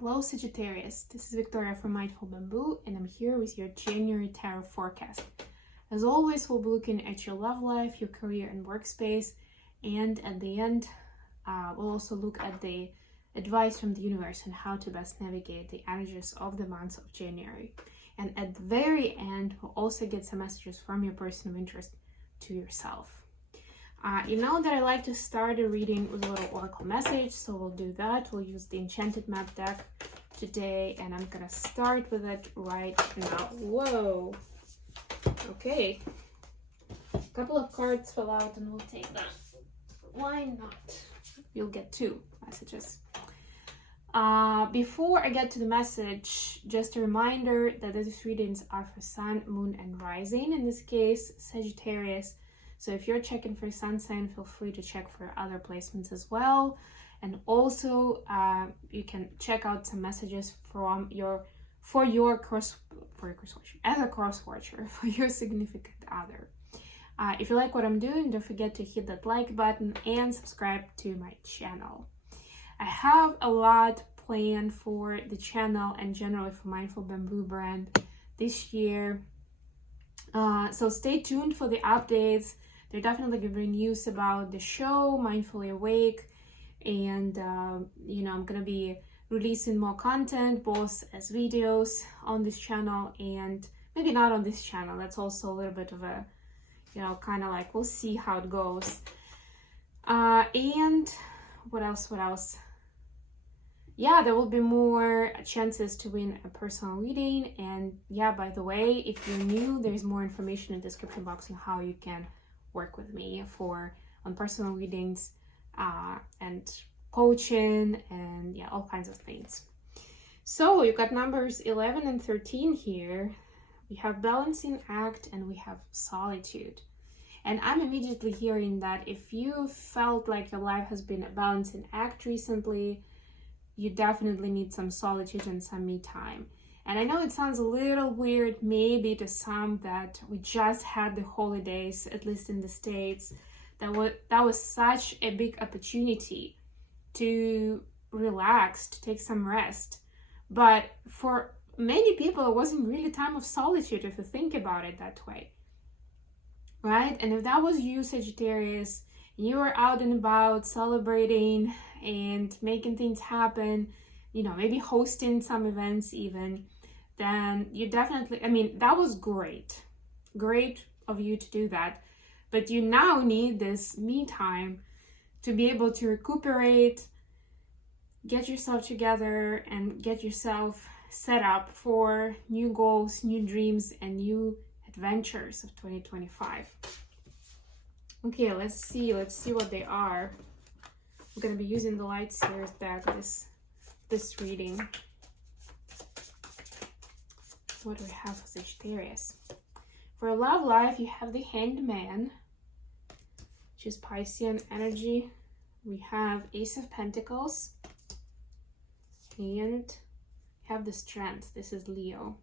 Hello Sagittarius, this is Victoria from Mindful Bamboo and I'm here with your January tarot forecast. As always, we'll be looking at your love life, your career and workspace, and at the end we'll also look at the advice from the universe on how to best navigate the energies of the month of January. And at the very end, we'll also get some messages from your person of interest to yourself. You know that I like to start a reading with a little oracle message, so we'll do that. We'll use the Enchanted Map deck today, and I'm gonna start with it right now. Whoa! Okay. A couple of cards fell out, and we'll take that. Why not? You'll get two messages. Before I get to the message, just a reminder that these readings are for Sun, Moon, and Rising. In this case, Sagittarius. So if you're checking for sun sign, feel free to check for other placements as well. And also, you can check out some messages from for your cross watcher, as a cross watcher for your significant other. If you like what I'm doing, don't forget to hit that like button and subscribe to my channel. I have a lot planned for the channel and generally for Mindful Bamboo brand this year. So stay tuned for the updates. They're definitely going to be news about the show, Mindfully Awake, and I'm going to be releasing more content, both as videos on this channel and maybe not on this channel. That's also a little bit of a, kind of like, we'll see how it goes. And what else? Yeah, there will be more chances to win a personal reading. And yeah, by the way, if you're new, there's more information in the description box on how you can work with me on personal readings and coaching and all kinds of things. So you got numbers 11 and 13 here. We have balancing act and we have solitude. And I'm immediately hearing that if you felt like your life has been a balancing act recently, you definitely need some solitude and some me time. And I know it sounds a little weird maybe to some that we just had the holidays, at least in the States. That was such a big opportunity to relax, to take some rest. But for many people, it wasn't really time of solitude if you think about it that way. Right? And if that was you, Sagittarius, and you were out and about celebrating and making things happen, maybe hosting some events even, then you definitely, that was great of you to do that. But you now need this me time to be able to recuperate, get yourself together, and get yourself set up for new goals, new dreams, and new adventures of 2025. Okay, let's see what they are. We're going to be using the Light Series deck this reading. What do we have for Sagittarius? For love life, you have the Hanged Man, which is Piscean energy. We have Ace of Pentacles, and have the Strength. This is Leo.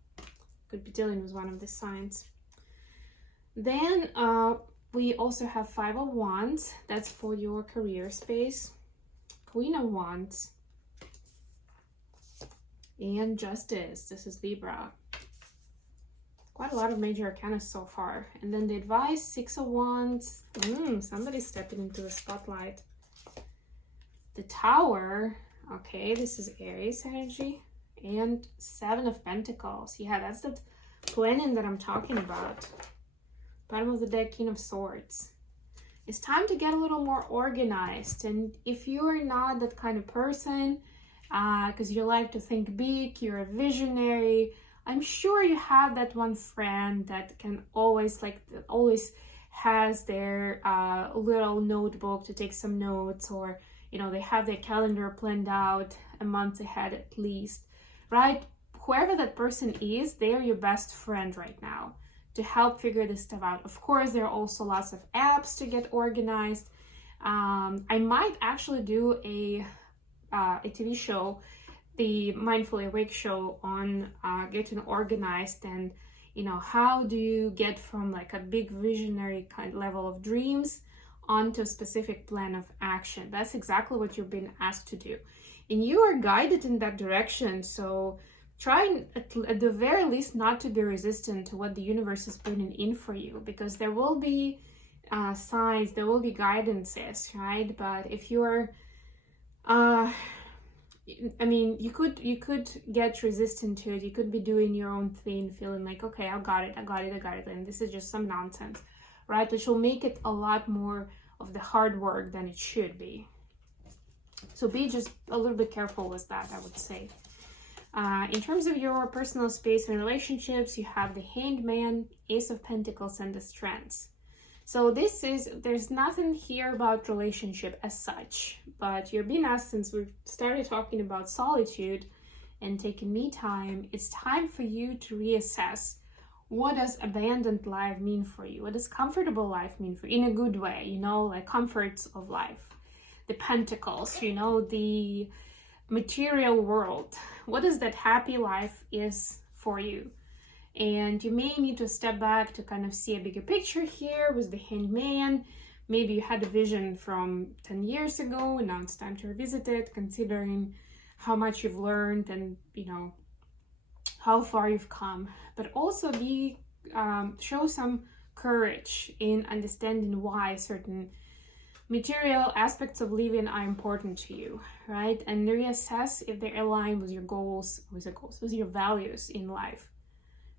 Could be dealing with one of the signs. Then we also have Five of Wands. That's for your career space. Queen of Wands. And Justice. This is Libra. Quite a lot of major arcana so far. And then the advice, Six of Wands. Somebody's stepping into the spotlight. The Tower. Okay, this is Aries energy. And Seven of Pentacles. Yeah, that's the planning that I'm talking about. Bottom of the deck, King of Swords. It's time to get a little more organized. And if you're not that kind of person, because you like to think big, you're a visionary, I'm sure you have that one friend that can always has their little notebook to take some notes, or they have their calendar planned out a month ahead at least, right? Whoever that person is, they are your best friend right now to help figure this stuff out. Of course, there are also lots of apps to get organized. I might actually do a TV show, the Mindfully Awake show, on getting organized and how do you get from like a big visionary kind of level of dreams onto a specific plan of action. That's exactly what you've been asked to do. and you are guided in that direction. So try at the very least not to be resistant to what the universe is putting in for you, because there will be signs, there will be guidances, right? But if you're I mean, you could get resistant to it. You could be doing your own thing, feeling like, okay, I got it, and this is just some nonsense, right? Which will make it a lot more of the hard work than it should be. So be just a little bit careful with that, I would say. In terms of your personal space and relationships, you have the Hanged Man, Ace of Pentacles, and the Strength. So there's nothing here about relationship as such, but you're being asked, since we started talking about solitude and taking me time, it's time for you to reassess, what does abundant life mean for you? What does comfortable life mean for you? In a good way, you know, like comforts of life, the pentacles, you know, the material world. What is that happy life is for you? And you may need to step back to kind of see a bigger picture here with the Hanged Man. Maybe you had a vision from 10 years ago and now it's time to revisit it, considering how much you've learned and, you know, how far you've come. But also show some courage in understanding why certain material aspects of living are important to you, right? And reassess if they align with your goals, with your values in life.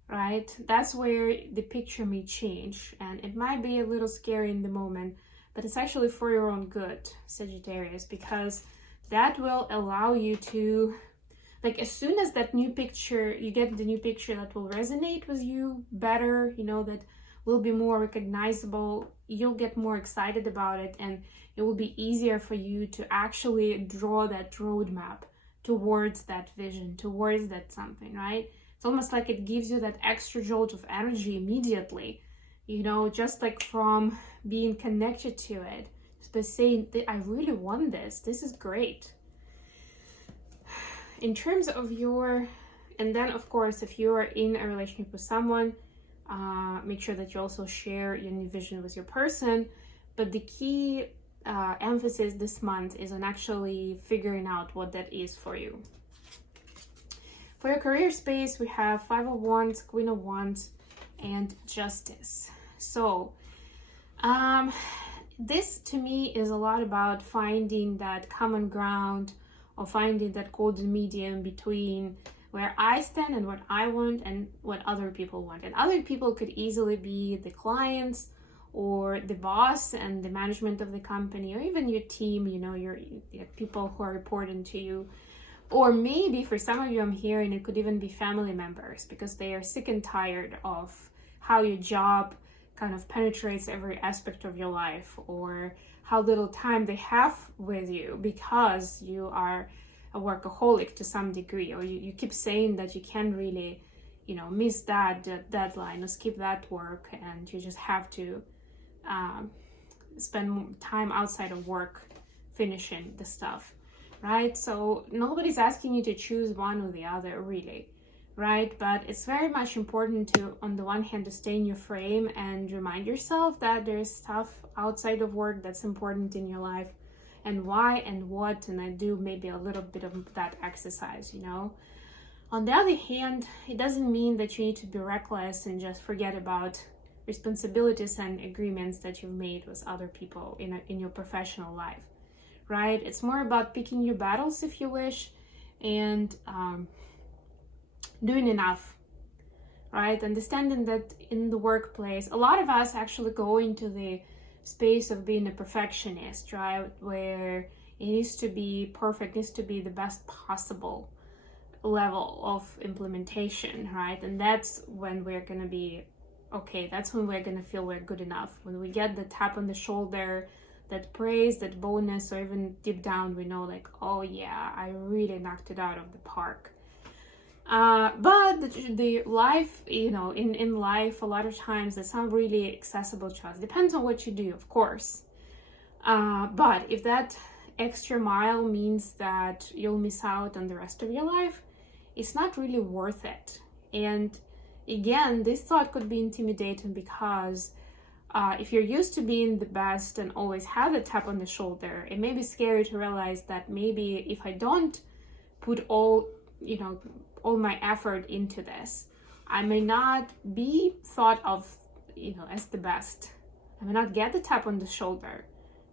Right? That's where the picture may change, and it might be a little scary in the moment, but it's actually for your own good, Sagittarius, because that will allow you to, like, as soon as that new picture, you get the new picture that will resonate with you better, you know, that will be more recognizable, you'll get more excited about it, and it will be easier for you to actually draw that roadmap towards that vision, towards that something, right? It's almost like it gives you that extra jolt of energy immediately, you know, just like from being connected to it, just by saying, I really want this, this is great. In terms of and then of course, if you are in a relationship with someone, make sure that you also share your new vision with your person. But the key emphasis this month is on actually figuring out what that is for you. For your career space, we have Five of Wands, Queen of Wands, and Justice. So this to me is a lot about finding that common ground, or finding that golden medium between where I stand and what I want and what other people want. And other people could easily be the clients or the boss and the management of the company, or even your team, you know, your people who are reporting to you. Or maybe for some of you, I'm hearing it could even be family members, because they are sick and tired of how your job kind of penetrates every aspect of your life, or how little time they have with you because you are a workaholic to some degree, or you keep saying that you can't really, you know, miss that deadline or skip that work, and you just have to spend time outside of work finishing the stuff. Right? So nobody's asking you to choose one or the other, really, right? But it's very much important to, on the one hand, to stay in your frame and remind yourself that there's stuff outside of work that's important in your life, and why and what, and I do maybe a little bit of that exercise, you know. On the other hand, it doesn't mean that you need to be reckless and just forget about responsibilities and agreements that you've made with other people in your professional life. Right? It's more about picking your battles, if you wish, and doing enough, right? Understanding that in the workplace, a lot of us actually go into the space of being a perfectionist, right? Where it needs to be perfect, needs to be the best possible level of implementation, right? And that's when we're going to be okay. That's when we're going to feel we're good enough. When we get the tap on the shoulder, that praise, that bonus, or even deep down we know, like, oh yeah, I really knocked it out of the park. But the life, you know, in life, a lot of times it's not really accessible to us. Depends on what you do, of course. But if that extra mile means that you'll miss out on the rest of your life, it's not really worth it. And again, this thought could be intimidating because If you're used to being the best and always have a tap on the shoulder, it may be scary to realize that maybe if I don't put all my effort into this, I may not be thought of, as the best. I may not get the tap on the shoulder.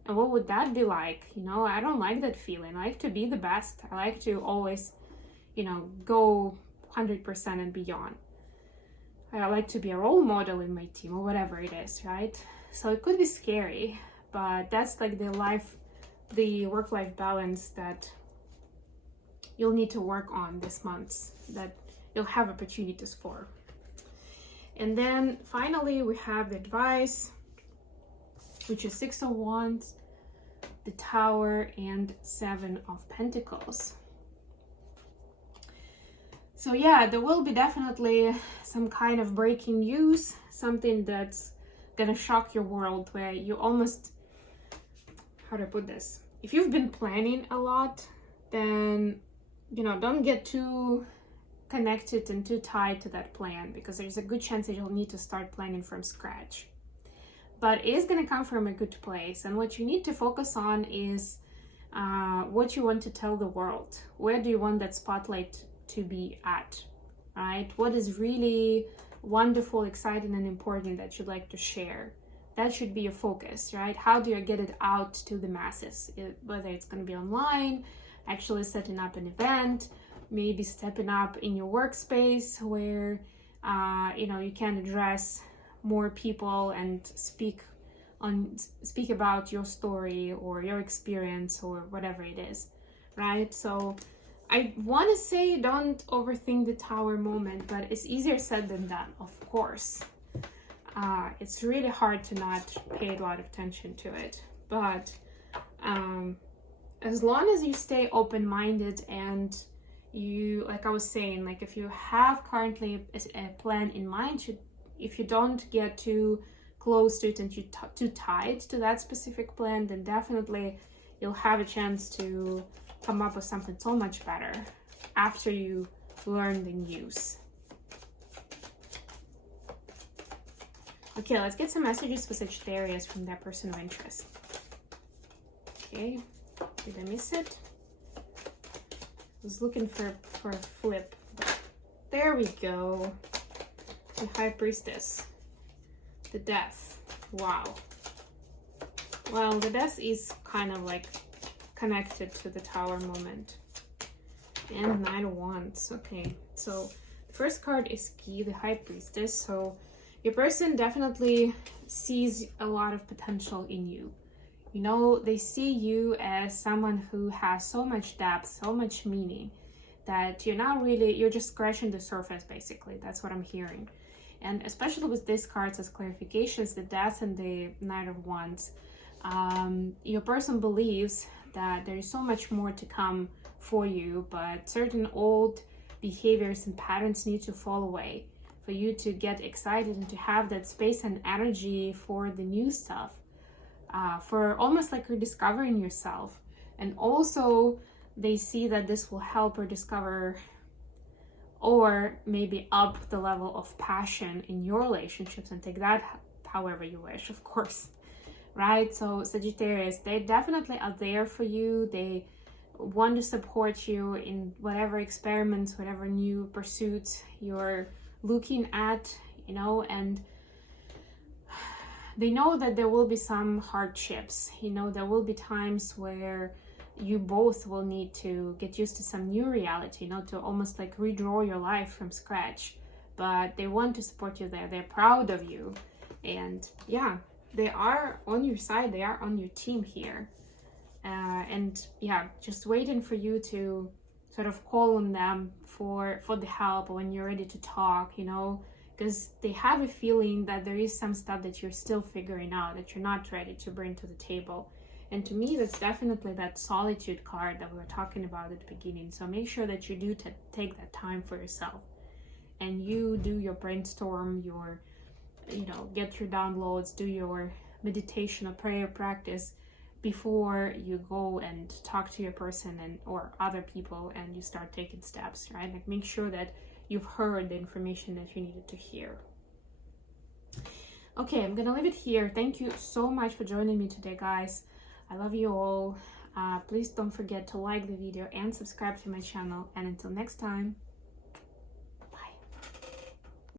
And what would that be like? I don't like that feeling. I like to be the best. I like to always, go 100% and beyond. I like to be a role model in my team or whatever it is, right? So it could be scary, but that's like the work-life balance that you'll need to work on this month, that you'll have opportunities for. And then finally, we have the advice, which is 6 of Wands, the Tower, and 7 of Pentacles. So yeah, there will be definitely some kind of breaking news, something that's gonna shock your world, where you almost, how do I put this? If you've been planning a lot, then, don't get too connected and too tied to that plan, because there's a good chance that you'll need to start planning from scratch. But it is gonna come from a good place, and what you need to focus on is what you want to tell the world. Where do you want that spotlight to be at, right? What is really wonderful, exciting, and important that you'd like to share? That should be your focus, right? How do you get it out to the masses? Whether it's going to be online, actually setting up an event, maybe stepping up in your workspace where you can address more people and speak about your story or your experience or whatever it is, right? So I want to say don't overthink the Tower moment, but it's easier said than done, of course. It's really hard to not pay a lot of attention to it. But as long as you stay open-minded and you, like I was saying, like if you have currently a plan in mind, if you don't get too close to it and too tied to that specific plan, then definitely you'll have a chance to come up with something so much better after you learn the news. Okay, let's get some messages for Sagittarius from their person of interest. Okay, did I miss it? I was looking for a flip. There we go. The High Priestess. The Death. Wow. Well, the Death is kind of like connected to the Tower moment. And 9 of Wands. Okay, so the first card is Key, the High Priestess. So your person definitely sees a lot of potential in you. They see you as someone who has so much depth, so much meaning, that you're just scratching the surface, basically. That's what I'm hearing. And especially with these cards as clarifications, the Death and the Knight of Wands, your person believes that there is so much more to come for you, but certain old behaviors and patterns need to fall away for you to get excited and to have that space and energy for the new stuff, for almost like rediscovering yourself. And also they see that this will help her discover or maybe up the level of passion in your relationships, and take that however you wish, of course. Right? So Sagittarius, they definitely are there for you. They want to support you in whatever experiments, whatever new pursuits you're looking at, and they know that there will be some hardships. There will be times where you both will need to get used to some new reality, to almost like redraw your life from scratch. But they want to support you there. They're proud of you. And yeah, they are on your side, they are on your team here. And yeah, just waiting for you to sort of call on them for the help when you're ready to talk, because they have a feeling that there is some stuff that you're still figuring out, that you're not ready to bring to the table. And to me, that's definitely that solitude card that we were talking about at the beginning. So make sure that you do take that time for yourself, and you do your brainstorm, your get your downloads, do your meditation or prayer practice before you go and talk to your person or other people and you start taking steps, right? Like make sure that you've heard the information that you needed to hear. Okay, I'm gonna leave it here. Thank you so much for joining me today, guys. I love you all. Please don't forget to like the video and subscribe to my channel. And until next time.